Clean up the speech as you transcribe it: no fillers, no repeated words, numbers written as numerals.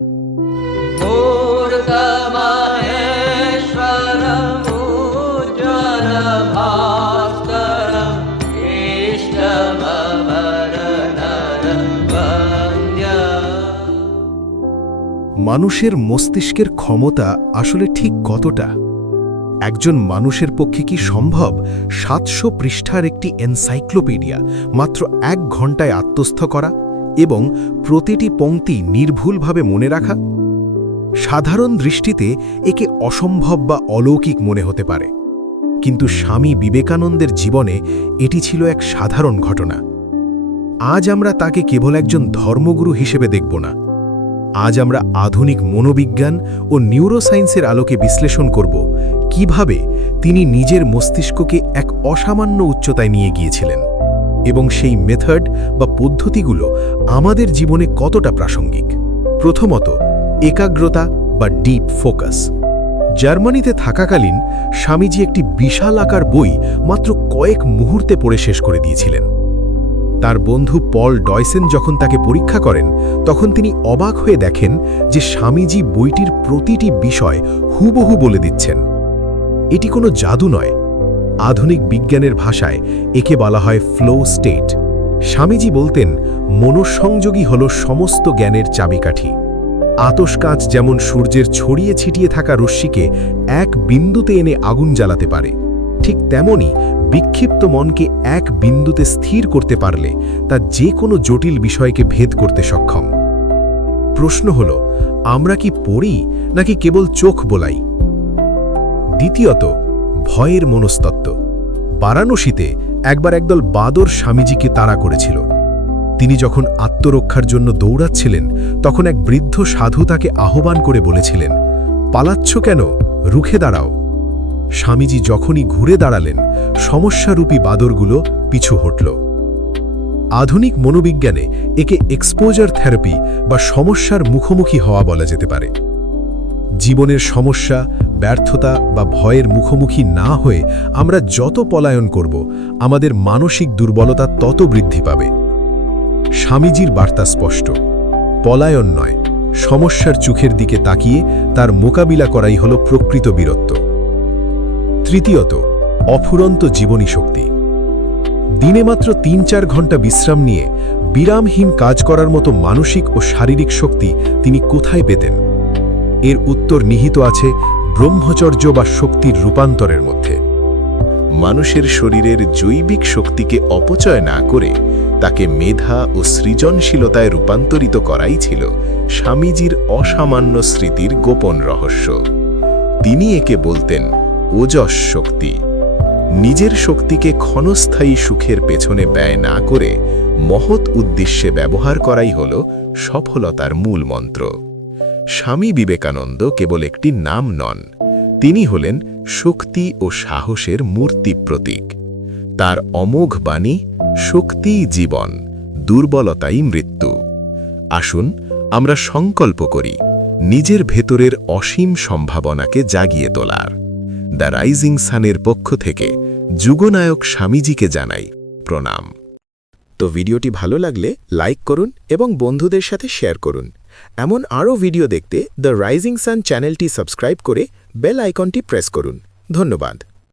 মানুষের মস্তিষ্কের ক্ষমতা আসলে ঠিক কতটা? একজন মানুষের পক্ষে কি সম্ভব ৭০০ পৃষ্ঠার একটি এনসাইক্লোপিডিয়া মাত্র ১ ঘন্টায় আত্মস্থ করা এবং প্রতিটি পংক্তি নির্ভুলভাবে মনে রাখা? সাধারণ দৃষ্টিতে একে অসম্ভব বা অলৌকিক মনে হতে পারে, কিন্তু স্বামী বিবেকানন্দের জীবনে এটি ছিল এক সাধারণ ঘটনা। আজ আমরা তাকে কেবল একজন ধর্মগুরু হিসেবে দেখব না, আজ আমরা আধুনিক মনোবিজ্ঞান ও নিউরোসায়েন্সের আলোকে বিশ্লেষণ করব কিভাবে তিনি নিজের মস্তিষ্ককে এক অসামান্য উচ্চতায় নিয়ে গিয়েছিলেন এবং সেই মেথড বা পদ্ধতিগুলো আমাদের জীবনে কতটা প্রাসঙ্গিক। প্রথমত, একাগ্রতা বা ডিপ ফোকাস। জার্মানিতে থাকাকালীন স্বামীজি একটি বিশাল আকার বই মাত্র কয়েক মুহূর্তে পড়ে শেষ করে দিয়েছিলেন। তার বন্ধু পল ডয়সেন যখন তাকে পরীক্ষা করেন, তখন তিনি অবাক হয়ে দেখেন যে স্বামীজি বইটির প্রতিটি বিষয় হুবহু বলে দিচ্ছেন। এটি কোনো জাদু নয়, আধুনিক বিজ্ঞানের ভাষায় একে বলা হয় ফ্লো স্টেট। স্বামীজি বলতেন, মনঃসংযোগই হল সমস্ত জ্ঞানের চাবিকাঠি। আতশকাঁচ যেমন সূর্যের ছড়িয়ে ছিটিয়ে থাকা রশ্মিকে এক বিন্দুতে এনে আগুন জ্বালাতে পারে, ঠিক তেমনি বিক্ষিপ্ত মনকে এক বিন্দুতে স্থির করতে পারলে তা যে কোনো জটিল বিষয়কে ভেদ করতে সক্ষম। প্রশ্ন হল, আমরা কি পড়ি নাকি কেবল চোখ বোলাই? দ্বিতীয়ত, ভয়ের মনস্তত্ত্ব। বারাণসীতে একবার একদল বাদর স্বামীজিকে তাড়া করেছিল। তিনি যখন আত্মরক্ষার জন্য দৌড়াচ্ছিলেন, তখন এক বৃদ্ধ সাধু তাকে আহ্বান করে বলেছিলেন, পালাচ্ছ কেন, রুখে দাঁড়াও। স্বামীজি যখনই ঘুরে দাঁড়ালেন, সমস্যারূপী বাদরগুলো পিছু হটল। আধুনিক মনোবিজ্ঞানে একে এক্সপোজার থেরাপি বা সমস্যার মুখোমুখি হওয়া বলা যেতে পারে। জীবনের সমস্যা, ব্যর্থতা বা ভয়ের মুখোমুখি না হয়ে আমরা যত পলায়ন করব, আমাদের মানসিক দুর্বলতা তত বৃদ্ধি পাবে। স্বামীজির বার্তা স্পষ্ট, পলায়ন নয়, সমস্যার চোখের দিকে তাকিয়ে তার মোকাবিলা করাই হল প্রকৃত বীরত্ব। তৃতীয়ত, অফুরন্ত জীবনী শক্তি। দিনে মাত্র ৩-৪ ঘন্টা বিশ্রাম নিয়ে বিরামহীন কাজ করার মতো মানসিক ও শারীরিক শক্তি তিনি কোথায় পেতেন? এর উত্তর নিহিত আছে ব্রহ্মচর্য বা শক্তির রূপান্তরের মধ্যে। মানুষের শরীরের জৈবিক শক্তিকে অপচয় না করে তাকে মেধা ও সৃজনশীলতায় রূপান্তরিত করাই ছিল স্বামীজির অসামান্য স্মৃতির গোপন রহস্য। তিনি একে বলতেন ওজস শক্তি। নিজের শক্তিকে ক্ষণস্থায়ী সুখের পেছনে ব্যয় না করে মহৎ উদ্দেশ্যে ব্যবহার করাই হল সফলতার মূল মন্ত্র। স্বামী বিবেকানন্দ কেবল একটি নাম নন, তিনি হলেন শক্তি ও সাহসের মূর্তি প্রতীক। তার অমোঘ বাণী, শক্তিই জীবন, দুর্বলতাই মৃত্যু। আসুন আমরা সংকল্প করি নিজের ভেতরের অসীম সম্ভাবনাকে জাগিয়ে তোলার। দ্য রাইজিং সানের পক্ষ থেকে যুগনায়ক স্বামীজিকে জানাই প্রণাম। তো ভিডিওটি ভালো লাগলে লাইক করুন এবং বন্ধুদের সাথে শেয়ার করুন। এমন আরও ভিডিও দেখতে দ্য রাইজিং সান চ্যানেলটি সাবস্ক্রাইব করে বেল আইকনটি প্রেস করুন। ধন্যবাদ।